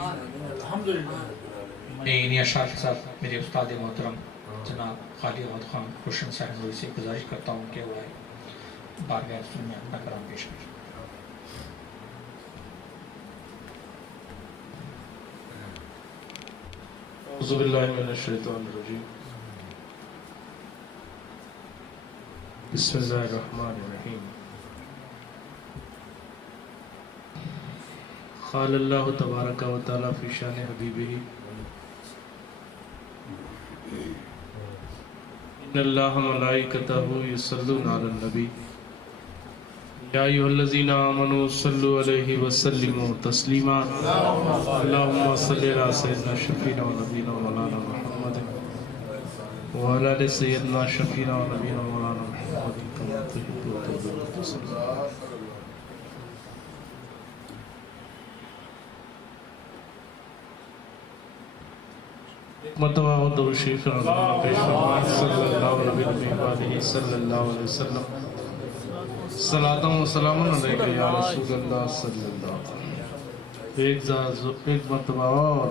میں انہیں اشعار کے ساتھ میرے استاد محترم جناب خالد احمد خان روشن صاحب سے گزارش کرتا ہوں کہ وہ بارگاہ رسول میں اپنا کلام پیش کریں۔ اعوذ باللہ من الشیطان الرجیم، بسم اللہ الرحمن الرحیم۔ قال اللہ تبارک و تعالی فی شان حبیبہ ان اللہ ملائکتہ یصلون علی النبی یا ایھا الذین آمنوا صلوا علیہ وسلموا تسلیما اللہم صلی علی سیدنا شفیعنا و نبینا مولانا محمد وعلی آل سیدنا شفیعنا و نبینا مولانا محمد کما تحب و ترضى وتسلم۔ مرتبہ درود شریف نظرانہ پیش فرمائیں صلی اللہ علیہ صلی اللہ علیہ وسلم۔ صلاۃ و سلام علیکہ یا رسول اللہ صلی اللہ علیہ وسلم۔ ایک مرتبہ اور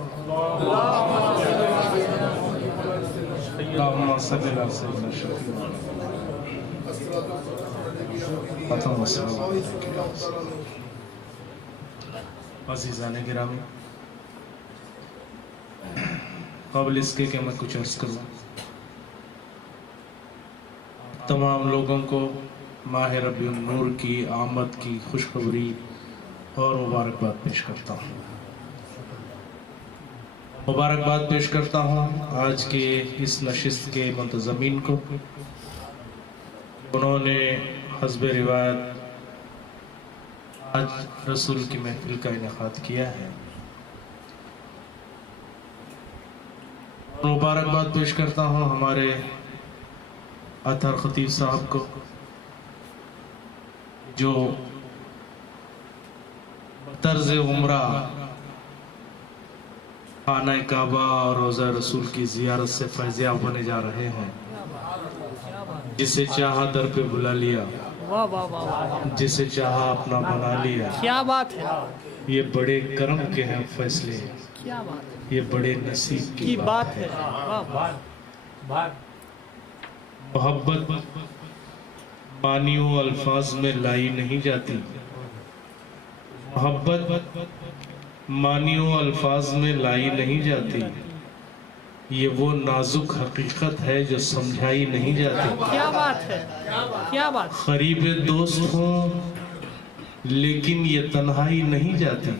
اللہم صلی علی سیدنا شفیعنا و سلام علیکہ یا رسول اللہ۔ عزیزان گرامی، قبل اس کے کہ میں کچھ عرض کروں، تمام لوگوں کو ماہ ربیع النور کی آمد کی خوشخبری اور مبارکباد پیش کرتا ہوں۔ مبارکباد پیش کرتا ہوں آج کے اس نشست کے منتظمین کو، انہوں نے حسب روایت آج رسول کی محفل کا انعقاد کیا ہے۔ مبارکباد پیش کرتا ہوں ہمارے اطہر خطیب صاحب کو، جو طرز عمرہ خانہ کعبہ اور روضہ رسول کی زیارت سے فیضیاب ہونے جا رہے ہیں۔ جسے چاہا در پہ بلا لیا، جسے چاہا اپنا بنا لیا۔ کیا بات ہے، یہ بڑے کرم کے ہیں فیصلے، کیا بات ہے، یہ بڑے نصیب کی بات ہے۔ محبت معنی و الفاظ میں لائی نہیں جاتی، محبت معنی و الفاظ میں لائی نہیں جاتی، یہ وہ نازک حقیقت ہے جو سمجھائی نہیں جاتی۔ کیا بات ہے، کیا بات ہے۔ قریب دوست ہوں لیکن یہ تنہائی نہیں جاتی،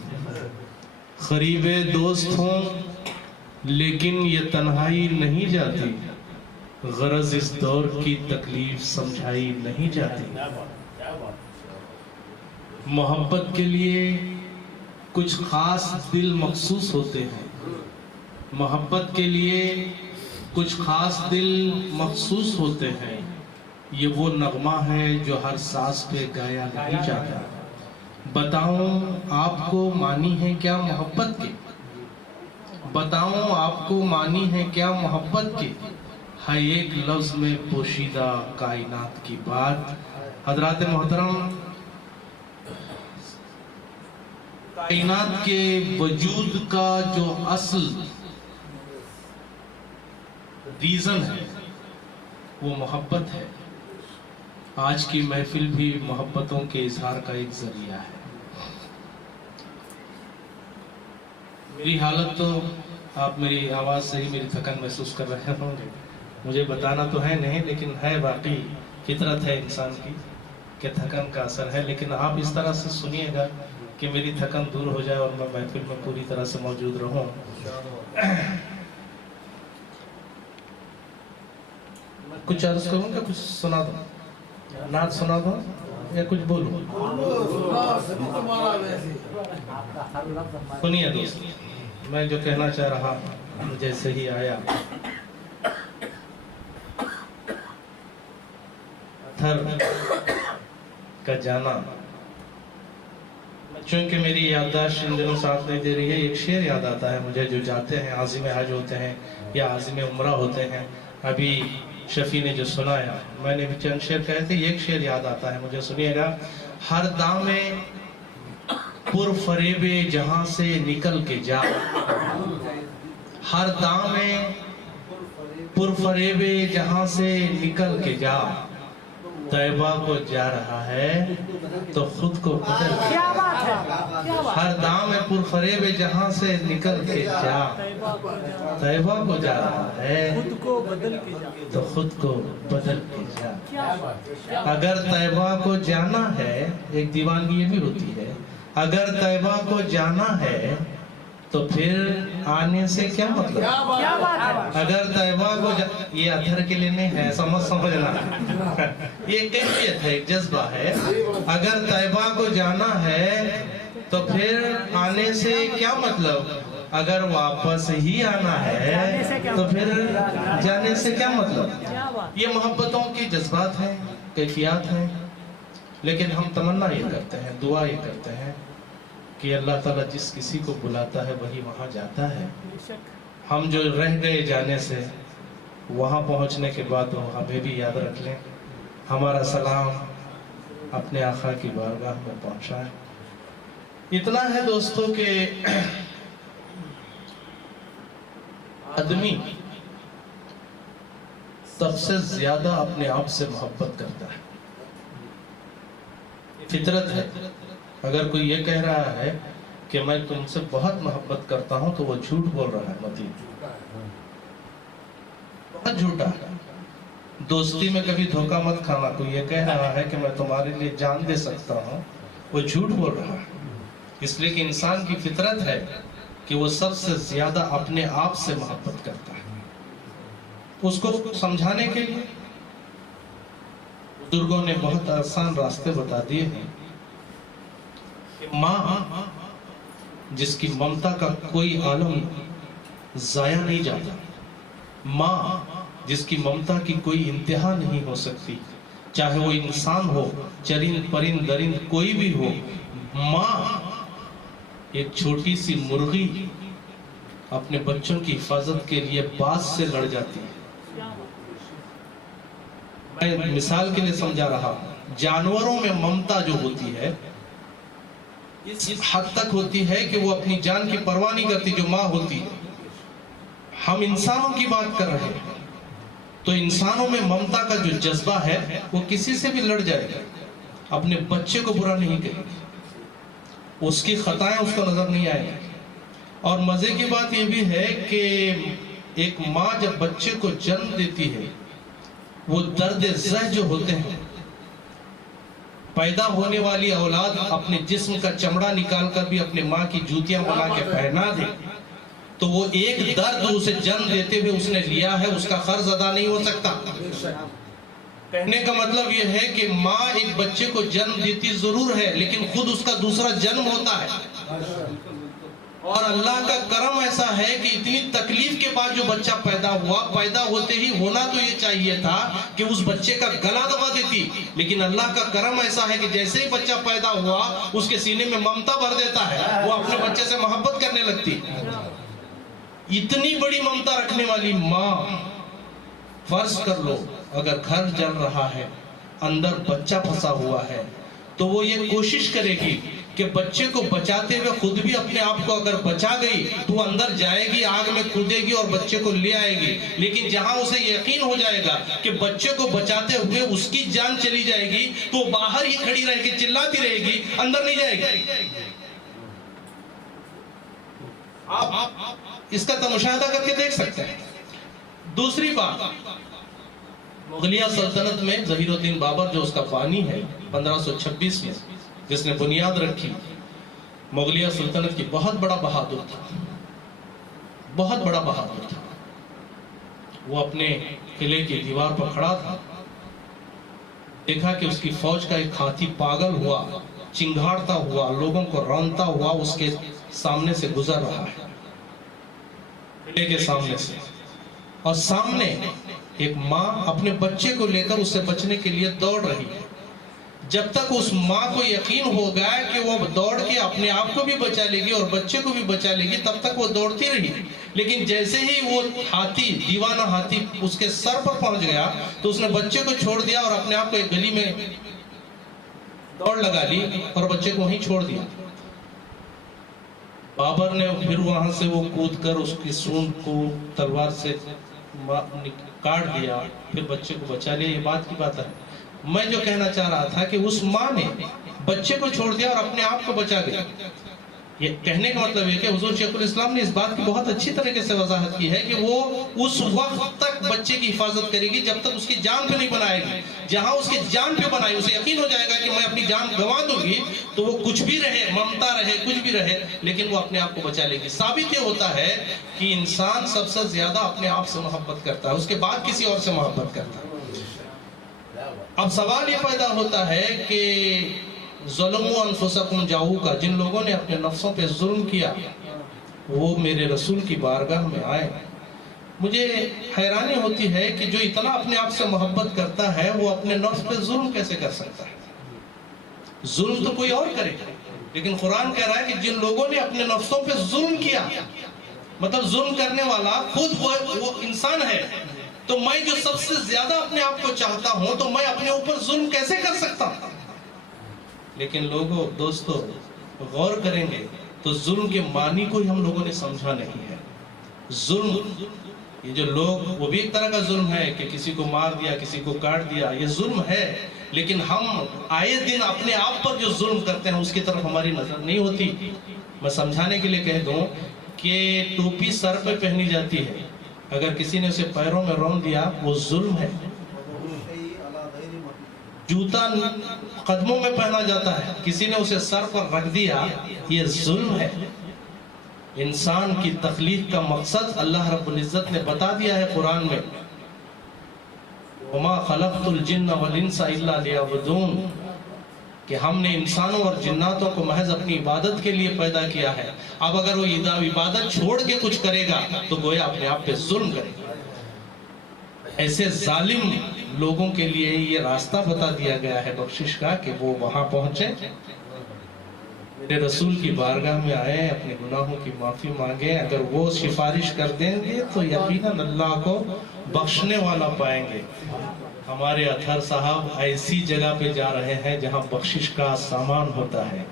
قریب دوست ہوں لیکن یہ تنہائی نہیں جاتی، غرض اس دور کی تکلیف سمجھائی نہیں جاتی۔ محبت کے لیے کچھ خاص دل مخصوص ہوتے ہیں، محبت کے لیے کچھ خاص دل مخصوص ہوتے ہیں، یہ وہ نغمہ ہے جو ہر سانس پہ گایا نہیں جاتا۔ بتاؤں آپ کو معنی ہے کیا محبت کے، بتاؤں آپ کو معنی ہے کیا محبت کے، ہے ایک لفظ میں پوشیدہ کائنات کی بات۔ حضرات محترم، کائنات کے وجود کا جو اصل ریزن ہے وہ محبت ہے۔ آج کی محفل بھی محبتوں کے اظہار کا ایک ذریعہ ہے۔ میری حالت تو آپ میری آواز سے ہی میری تھکن محسوس کر رہے ہوں گے، مجھے بتانا تو ہے نہیں، لیکن ہے واقعی فطرت ہے انسان کی کہ تھکن کا اثر ہے، لیکن آپ اس طرح سے سنیے گا کہ میری تھکن دور ہو جائے اور میں محفل میں پوری طرح سے موجود رہوں۔ کچھ عرض کروں کہ کچھ سنا دوں، نعت سنا دوں یا کچھ بولوں؟ سنیے دوست، میں جو کہنا چاہ رہا مجھے صحیح آیا۔ تھر کا جانا، چونکہ میری یادداشت ان دنوں ساتھ نہیں دے رہی ہے، ایک شعر یاد آتا ہے مجھے جو جاتے ہیں عازم حج ہوتے ہیں یا عازم عمرہ ہوتے ہیں۔ ابھی شفیع نے جو سنایا، میں نے بھی چند شعر کہے تھے، ایک شعر یاد آتا ہے مجھے، سنیے گا۔ पुरफरेबे जहां से निकल के जा, हर दाम में पुरफरेबे जहां से निकल के जा, तैबा को जा रहा है तो खुद को बदल के क्या जा। बात है, क्या बात हर दाम में पुरफरेबे जहां से निकल के जा, तैबा को जा रहा है खुद को बदल के जा। तो खुद को बदल के जा। क्या बात है, अगर तैबा को जाना है, एक दीवानगी ये भी होती है, अगर तैबा को जाना है तो फिर आने से क्या मतलब। क्या बात है, अगर तैबा को ये अधर के लिए नहीं है, समझना ये कैफियत है, एक जज्बा है। अगर तैबा को जाना है तो फिर आने से क्या मतलब, अगर वापस ही आना है तो फिर जाने से क्या मतलब। क्या बात। ये मोहब्बतों की जज्बात हैं, कैफियत हैं, लेकिन हम तमन्ना ये करते हैं, दुआ ये करते हैं कि अल्लाह ताला जिस किसी को बुलाता है वही वहाँ जाता है। बेशक। हम जो रह गए जाने से, वहाँ पहुँचने के बाद वो हमें भी याद रख लें, हमारा सलाम अपने आका की बारगाह में पहुँचाएं। इतना है दोस्तों के आदमी सबसे ज्यादा अपने आप से मोहब्बत करता है, फितरत है। अगर कोई ये कह रहा है कि मैं तुमसे बहुत मोहब्बत करता हूं तो वो झूठ बोल रहा है, मतलब बहुत झूठा है। दोस्ती में कभी धोखा मत खाना। कोई ये कह रहा है कि मैं तुम्हारे लिए जान दे सकता हूं, वो झूठ बोल रहा है। इसलिए कि इंसान की फितरत है कि वो सबसे ज्यादा अपने आप से मोहब्बत करता है। उसको समझाने के लिए बुजुर्गों ने बहुत आसान रास्ते बता दिए हैं। माँ जिसकी ममता का कोई आलम जाया नहीं जाता, माँ जिसकी ममता की कोई इंतहा नहीं हो सकती, चाहे वो इंसान हो, चरिंद परिंद दरिंद कोई भी हो। माँ एक छोटी सी मुर्गी अपने बच्चों की हिफाजत के लिए बाज से लड़ जाती है। मैं मिसाल के लिए समझा रहा हूं, जानवरों में ममता जो होती है इस हद तक होती है कि वो अपनी जान की परवाह नहीं करती, जो माँ होती है। हम इंसानों की बात कर रहे हैं तो इंसानों में ममता का जो जज्बा है वो किसी से भी लड़ जाएगा, अपने बच्चे को बुरा नहीं करेगी, उसकी खताएं उसको नजर नहीं आएगी। और मजे की बात यह भी है कि एक माँ जब बच्चे को जन्म देती है, वो दर्द ज़ह जो होते हैं, पैदा होने वाली औलाद अपने जिस्म का चमड़ा निकाल कर भी अपने माँ की जूतियां बना के पहना दे, तो वो एक दर्द उसे जन्म देते हुए उसने लिया है, उसका कर्ज अदा नहीं हो सकता। कहने का मतलब यह है कि माँ एक बच्चे को जन्म देती जरूर है, लेकिन खुद उसका दूसरा जन्म होता है। और अल्लाह का करम ऐसा है कि इतनी तकलीफ के बाद जो बच्चा पैदा हुआ, पैदा होते ही होना तो ये चाहिए था कि उस बच्चे का गला दबा देती, लेकिन अल्लाह का करम ऐसा है कि जैसे ही बच्चा पैदा हुआ उसके सीने में ममता भर देता है, वो अपने बच्चे से मोहब्बत करने लगती। इतनी बड़ी ममता रखने वाली माँ, फर्ज कर लो अगर घर जल रहा है, अंदर बच्चा फंसा हुआ है, तो वो ये कोशिश करेगी कि बच्चे को बचाते हुए खुद भी अपने आप को अगर बचा गई तो वो अंदर जाएगी, आग में कूदेगी और बच्चे को ले आएगी। लेकिन जहां उसे यकीन हो जाएगा कि बच्चे को बचाते हुए उसकी जान चली जाएगी, तो बाहर ही खड़ी रहेगी, चिल्लाती रहेगी, अंदर नहीं जाएगी। आप इसका तमाशादा करके देख सकते हैं। दूसरी बात, मुगलिया सल्तनत में ज़हीरुद्दीन बाबर जो उसका बानी है 1526 में, जिसने बुनियाद रखी, मुगलिया सल्तनत की बहुत बड़ा बहादुर था, बहुत बड़ा बहादुर था। वो अपने किले की दीवार पर खड़ा था, देखा कि उसकी फौज का एक हाथी पागल हुआ, चिंगाड़ता हुआ, लोगों को रौंदता हुआ उसके सामने से गुजर रहा है, किले के सामने से। और सामने एक माँ अपने बच्चे को लेकर उससे बचने के लिए दौड़ रही है। जब तक उस माँ को यकीन हो गया कि वो दौड़ के अपने आप को भी बचा लेगी और बच्चे को भी बचा लेगी, तब तक वो दौड़ती रही। लेकिन जैसे ही वो हाथी, दीवाना हाथी उसके सर पर पहुंच गया, तो उसने बच्चे को छोड़ दिया और अपने आप को एक गली में दौड़ लगा ली और बच्चे को वहीं छोड़ दिया। बाबर ने फिर वहां से वो कूद कर उसकी सूंड को तलवार से काट दिया, फिर बच्चे को बचा लिया। ये बात की बात है। मैं जो कहना चाह रहा था कि उस माँ ने बच्चे को छोड़ दिया और अपने आप को बचा गया। ये कहने का मतलब है कि हुजूर शेखुल इस्लाम ने इस बात की बहुत अच्छी तरीके से वजाहत की है कि वो उस वक्त तक बच्चे की हिफाजत करेगी जब तक उसकी जान पे नहीं बनाएगी। जहां उसकी जान पे बनाई, उसे यकीन हो जाएगा कि मैं अपनी जान गंवा दूंगी तो वो कुछ भी रहे, ममता रहे, कुछ भी रहे, लेकिन वो अपने आप को बचा लेगी। साबित ये होता है कि इंसान सबसे ज्यादा अपने आप से मोहब्बत करता है, उसके बाद किसी और से मोहब्बत करता है। अब सवाल ये पैदा होता है कि ज़ुल्मु अनफुसकुम जाऊ का, जिन लोगों ने अपने नफ्सों पे जुल्म किया वो मेरे रसूल की बारगाह में आए। मुझे हैरानी होती है कि जो इतना अपने आप से मोहब्बत करता है वो अपने नफ्स पे जुल्म कैसे कर सकता है? जुल्म तो कोई और करेगा, लेकिन कुरान कह रहा है कि जिन लोगों ने अपने नफ्सों पे जुल्म किया, मतलब जुल्म करने वाला खुद वो इंसान है, तो मैं जो सबसे ज्यादा अपने आप को चाहता हूं तो मैं अपने ऊपर जुल्म कैसे कर सकता हूं? लेकिन लोगों, दोस्तों, गौर करेंगे तो जुल्म के मानी को ही हम लोगों ने समझा नहीं है। जुल्म, ये जो लोग, वो भी एक तरह का जुल्म है कि किसी को मार दिया, किसी को काट दिया, ये जुल्म है। लेकिन हम आए दिन अपने आप पर जो जुल्म करते हैं उसकी तरफ हमारी नजर नहीं होती। मैं समझाने के लिए कह दूं कि टोपी सर पे पहनी जाती है, अगर किसी ने उसे पैरों में रौंद दिया वो जुल्म है। जूता कदमों में पहना जाता है, किसी ने उसे सर पर रख दिया, ये जुल्म है। इंसान की तख्लीक का मकसद अल्लाह रब्बुल इज्जत ने बता दिया है कुरान में, वमा खलक़तुल जिन्न वल इंसा इल्ला लियअबुदून, कि हमने इंसानों और जिन्नातों को महज अपनी इबादत के लिए पैदा किया है। अब अगर वो इबादत छोड़ के कुछ करेगा तो गोया अपने आप पे जुल्म करेगा। ऐसे जालिम लोगों के लिए ये रास्ता बता दिया गया है बख्शिश का कि वो वहां पहुंचे, मेरे रसूल की बारगाह में आए, अपने गुनाहों की माफी मांगे। अगर वो सिफारिश कर देंगे तो यकीनन अल्लाह को बख्शने वाला पाएंगे। हमारे अथर साहब ऐसी जगह पे जा रहे हैं जहां बख्शिश का सामान होता है,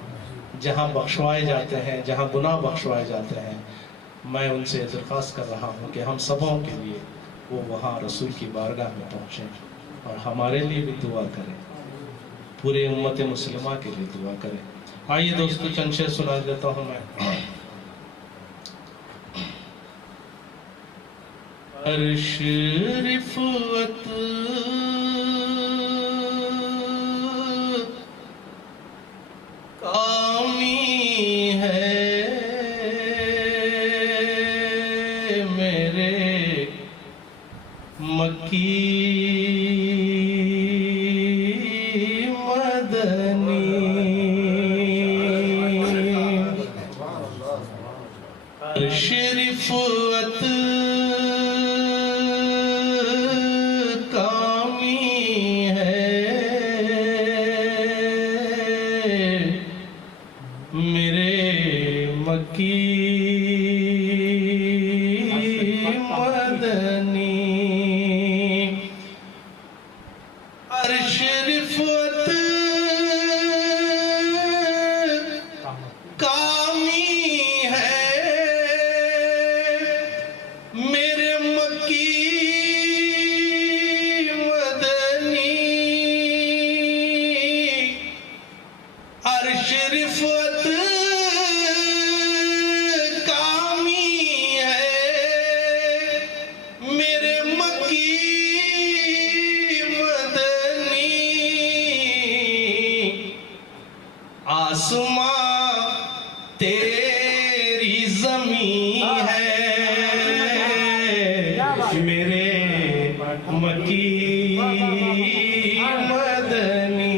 जहां बख्शवाए जाते हैं, जहां गुनाह बख्शवाए जाते हैं। मैं उनसे दरख्वास्त कर रहा हूं कि हम सबों के लिए वो वहाँ रसूल की बारगाह में पहुँचे और हमारे लिए भी दुआ करें, पूरे उम्मत मुस्लिमा के लिए दुआ करें। आइए दोस्तों, चंद शेर सुना देता हूँ मैं। अर्श रिफ़अत कामी है मेरे मक्की मदनी, अर्श रिफ़अत कामी है मेरे मक्की मदनी, अर्श रिफ़अत कामी है मेरे मक्की मदनी, अर्श रिफ़अत कामी है मेरे मक्की मदनी, आसमां तेरी ज़मीं है मेरे मक्की मदनी,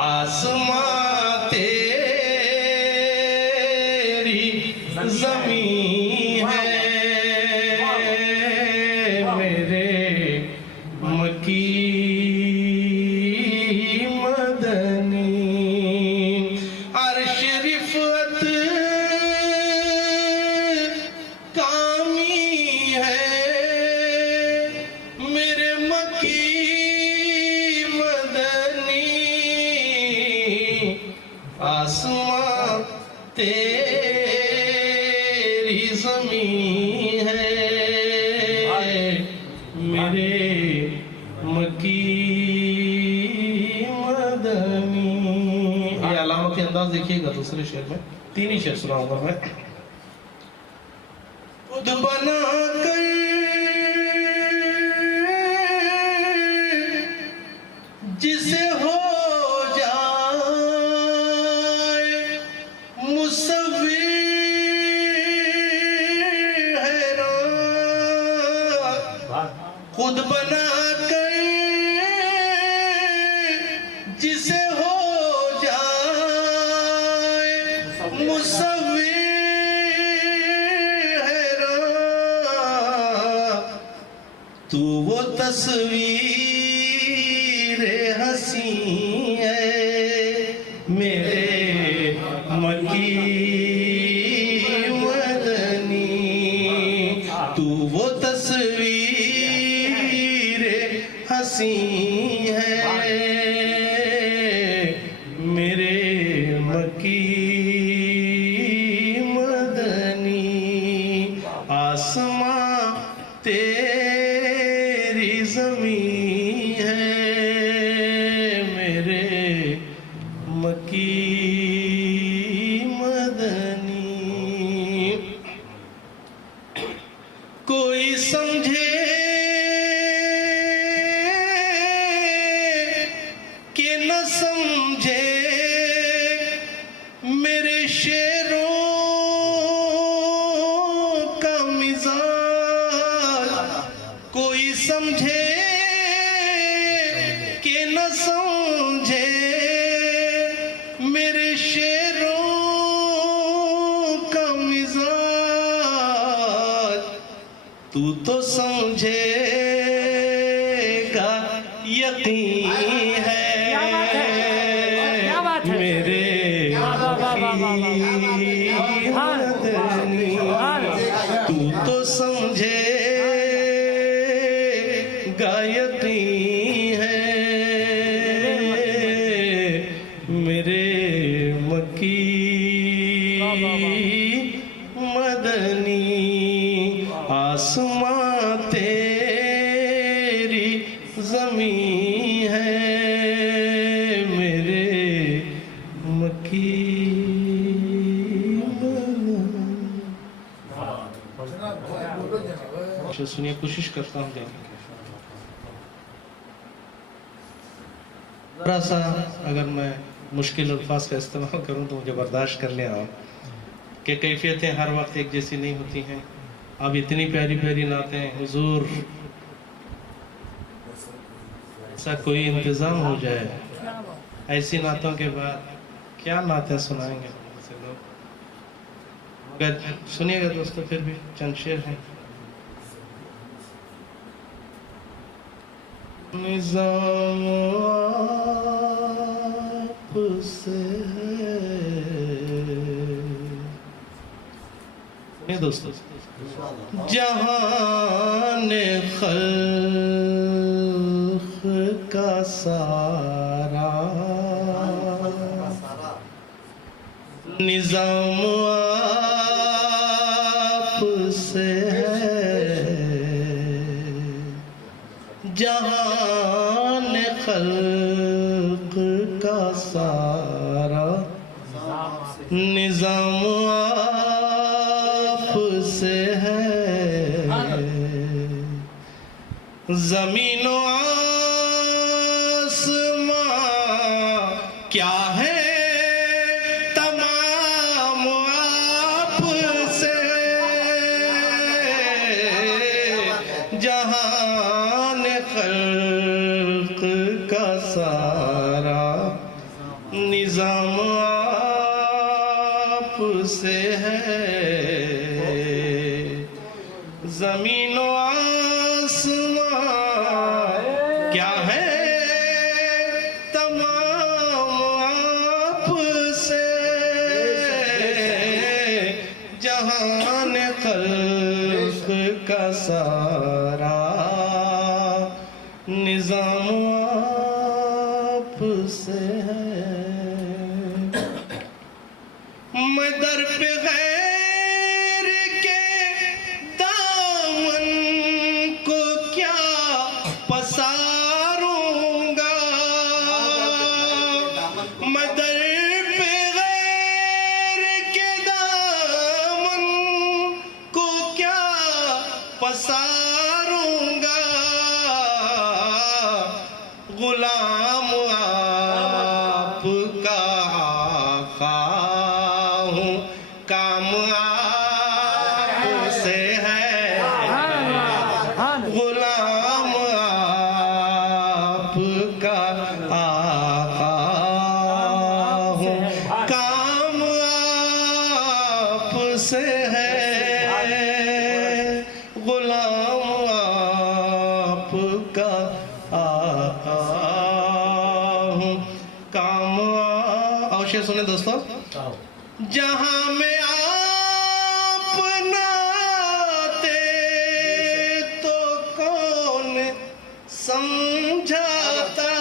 आसमां तेरी ज़मीं है मेरे मक्की मदनी, अर्श रिफ़अत कामी है मेरे मक्की मदनी, आसमां तेरी تیری زمین ہے میرے مکی مدنی. یہ علامتی انداز دیکھیے گا دوسرے شعر میں. تین ہی شعر سناؤں گا میں. خود بنا کر جسے ہو جائے مصور حیران. خود بنا کر جسے ہو جائے مصور حیران. تو وہ تصویر حسین ہے میرے مکی مدنی. تو وہ تصویر حسین ہے میرے مکی مدنی. آسماں تیری زمین ہے میرے مکی مدنی. کوئی سمجھے کہ نہ سمجھے میرے شعروں کا مزاج. کوئی سمجھے کہ نہ سمجھے میرے شعروں کا مزاج. تو سمجھے گا یقین ہے میرے مدنی. تو سمجھے گا یقین ہے میرے مکی مدنی. آسماں تیری زمین ہے میرے مکی مدنی. سنیے کوشش کرتا ہوں دیکھنے کی. ذرا سا اگر میں مشکل الفاظ کا استعمال کروں تو مجھے برداشت کر لینا کہ کیفیتیں ہر وقت ایک جیسی نہیں ہوتی ہیں. اب اتنی پیاری پیاری نعتیں حضور ایسا کوئی انتظام ہو جائے. ایسی نعتوں کے بعد کیا نعتیں سنائیں گے لوگ. اگر سنیے گا دوستو پھر بھی چند شعر ہیں. نظام آپ سے ہے دوستو. جہان خلق کا سارا نظام آپ سے ہے. جہان خلق کا سارا نظام آپ سے ہے. زمین و آسمان کیا ہے تمام آپ سے. جہان خلق کا سارا نظام آپ سے ہے. زمین و آسمان کیا ہے تمام آپ سے. جہان خلق کا سارا نظام آپ سے ہے. میں در پہ غیر پساروں گا، غلام آپ کا آقا ہوں، کام آپ سے ہے، غلام آپ کا آقا ہوں، کام آپ سے ہے، غلام آپ کا آقا ہوں، کام اور شعر سنیں دوستو، جہاں میں آپ نہ آتے تو کون سمجھاتا،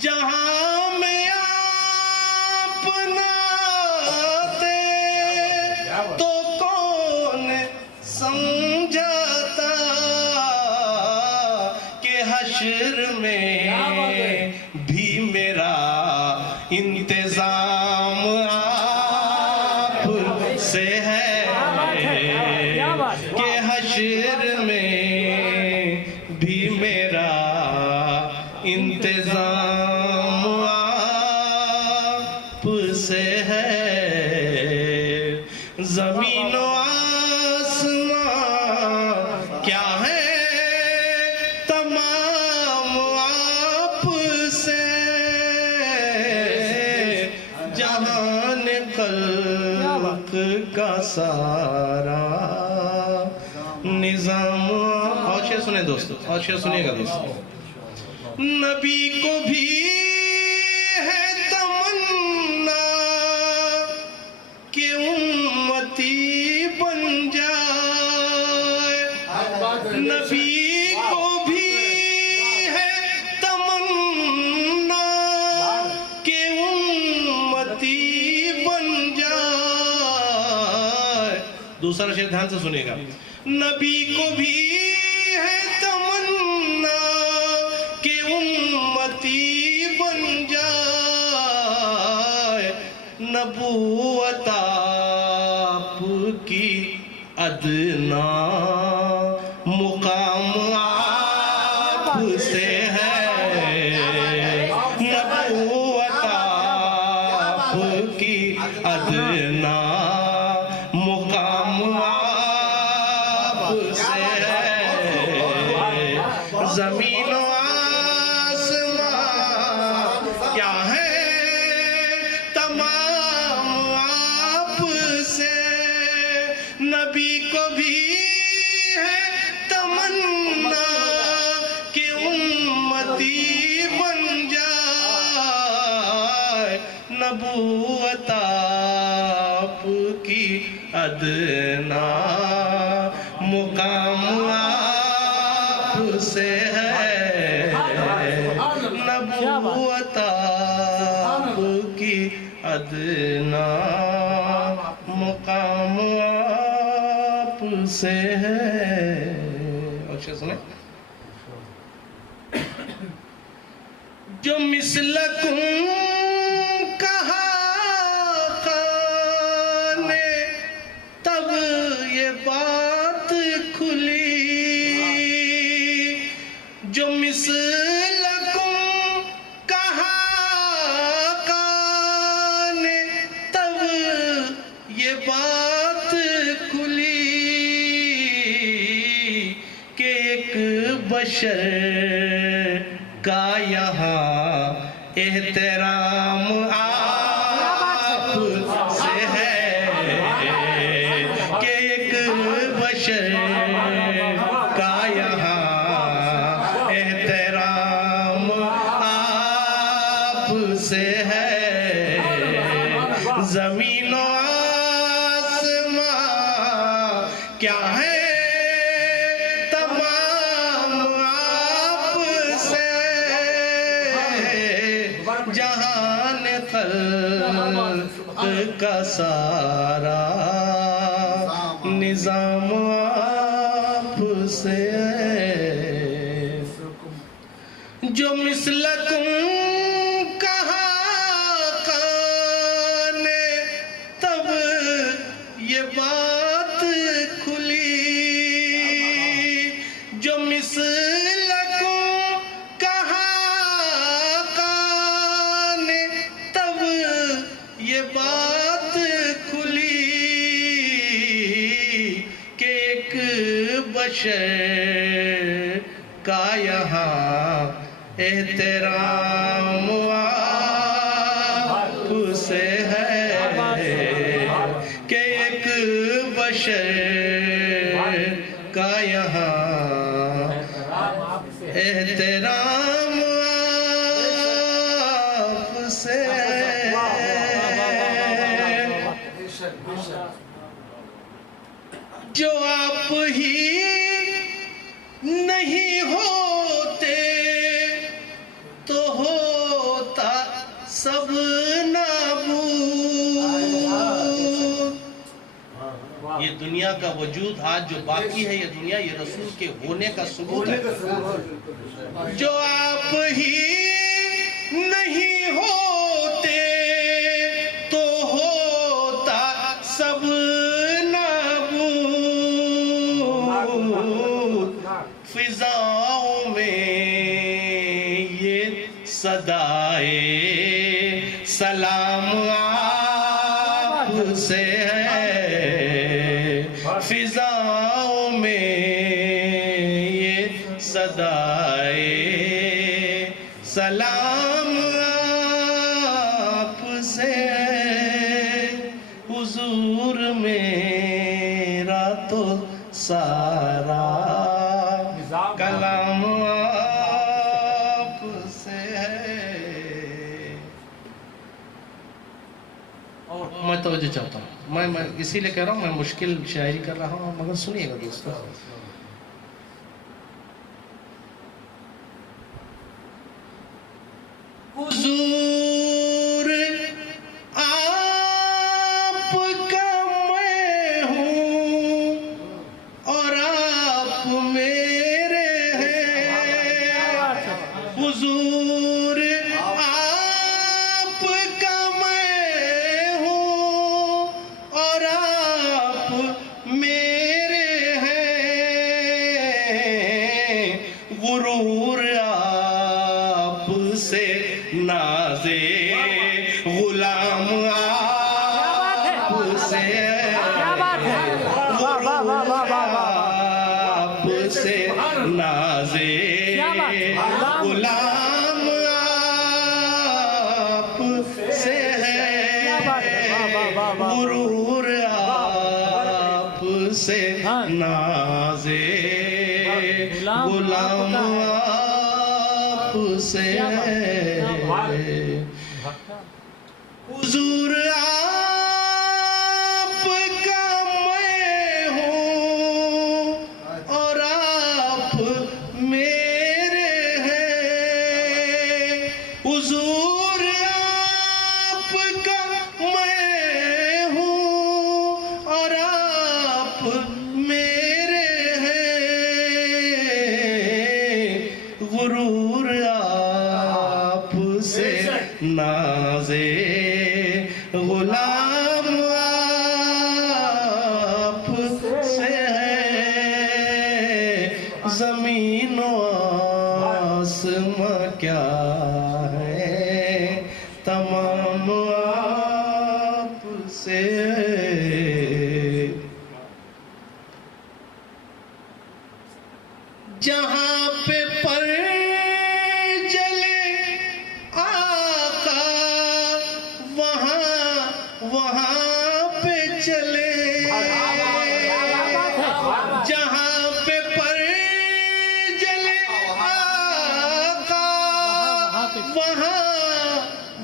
جہاں میں آپ نہ آتے تو کون سمجھاتا، کہ حشر میں بھی میرا انتظام آپ سے ہے، کہ حشر میں بھی میرا انتظام آپ سے ہے، زمین و آسمان کیا ہے تمام آپ سے، جہان خلق کا سارا نظام، اور شعر سنیں دوستو، اور شعر سنیے گا دوستو، نبی کو بھی ہے تمنا کہ امتی بن جائے، نبی کو بھی ہے تمنا کہ امتی بن جائے، دوسرا شعر دھیان سے سنیے گا، نبی کو بھی ہے تمنا کہ امتی بن جائے، نبوت آپ کی ادنا مقام آپ سے ہے، نبوت آپ کی ادنا مقام آپ سے ہے، زمین و آسمان کیا ہے تمام آپ سے، نبی کو بھی ہے تمنا کہ امتی بن جائے، نبوت آپ کی ادنا مقام آپ سے ہے، نبوت آپ کی ادنا مقام آپ سے ہے، اور شعر سنیں، جو مثلکم کہا آقا نے تب یہ بات کھلی، جو مثلکم کہا آقا نے تب یہ بات کھلی، کہ ایک بشر کا یہاں احترام آپ سے ہے، کہ ایک بشر کا یہاں احترام آپ سے ہے، زمین و آسمان کیا ہے تمام آپ سے، جہان خلق کا سارا نظام آپ سے ہے، جو مثلکم کہا آقا نے تب یہ بات کھلی، بشر کا یہاں احترام آپ سے ہے کہ ایک بشر کا یہاں احترام آپ سے ہے جو آپ ہی نہیں ہوتے تو ہوتا سب نابود. یہ دنیا کا وجود آج جو باقی ہے، یہ دنیا یہ رسول کے ہونے کا ثبوت ہے. جو آپ ہی نہیں ہوتے تو ہوتا سب نابود. فضاؤں میں یہ صدائے سلام آپ سے ہے. فضاؤں میں یہ صدائے سلام آپ سے ہے. حضور میرا تو سارا کلام آپ سے ہے. میں توجہ چاہتا ہوں، میں اسی لیے کہہ رہا ہوں، میں مشکل شاعری کر رہا ہوں، مگر سنیے گا دوستو. حضور آپ کا میں ہوں اور آپ میرے ہیں. حضور آپ کا میں ہوں اور آپ میرے ہیں. غرور آپ سے نازے غلام آپ سے آپ سے نازے غلام آپ سے ہے. غرور آپ سے نازے غلام آپ سے ہے. حضور آپ کا میں ہوں اور آپ میرے ہیں. حضور آپ کا میں ہوں اور آپ میرے ہیں. غرور آپ سے نازے غلام آپ سے ہے. زمین و آسماں کیا ہے تمام آپ سے ہے. جہاں پہ پر جلے آقا وہاں پہ چلے. جہاں پہ پر جلے آقا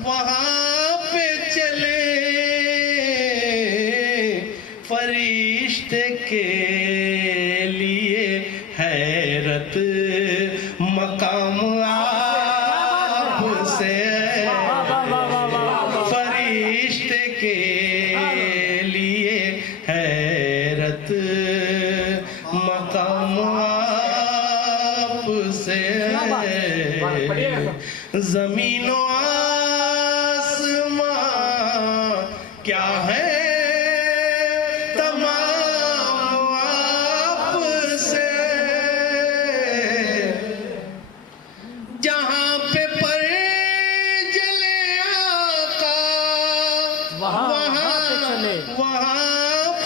وہاں پہ چلے. فرشتے کے لیے حیرت مقام آپ سے ہے. فرشتے کے لیے حیرت مقام آپ سے ہے. زمین و آسمان کیا ہے تمام آپ سے. جہاں پہ پر جلے آقا وہاں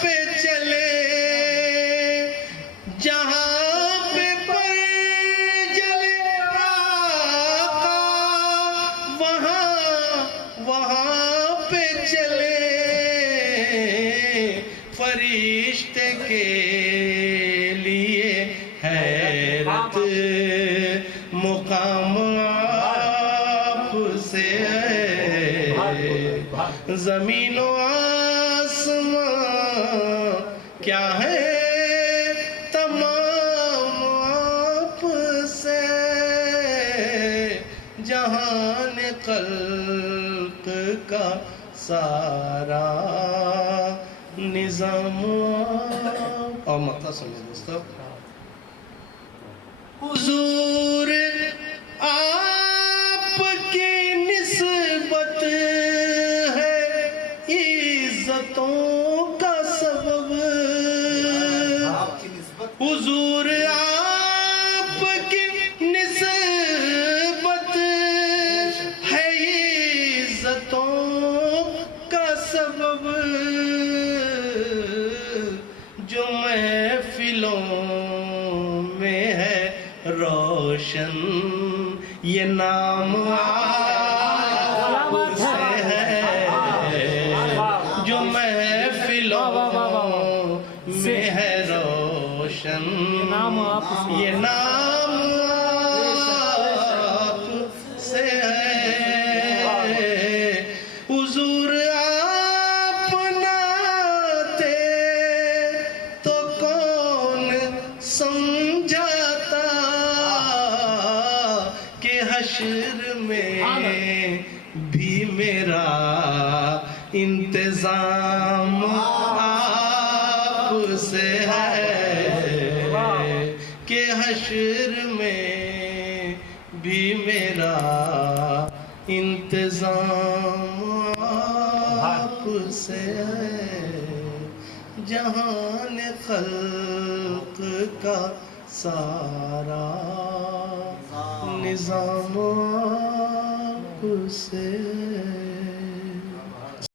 پہ چلے. جہاں فرشتے کے لیے حیرت مقام آپ سے ہے، زمین و آسمان کیا ہے تمام آپ سے، جہان خلق کا سارا نظام اور مطلب سمجھے دوستو، حضور آپ کی نسبت ہے عزتوں کا سبب، حضور آپ کی نسبت ہے عزتوں کا سبب، جو محفلوں میں ہے روشن یہ نام آپ سے ہے، جو محفلوں میں ہے روشن یہ نام آپ سے ہے، حضور آپ نہ آتے تو کون سمجھاتا کہ حشر میں بھی میرا انتظام آپ سے ہے، کہ حشر میں بھی میرا انتظام آپ سے ہے، جہان خلق کا سارا نظام آپ سے ہے۔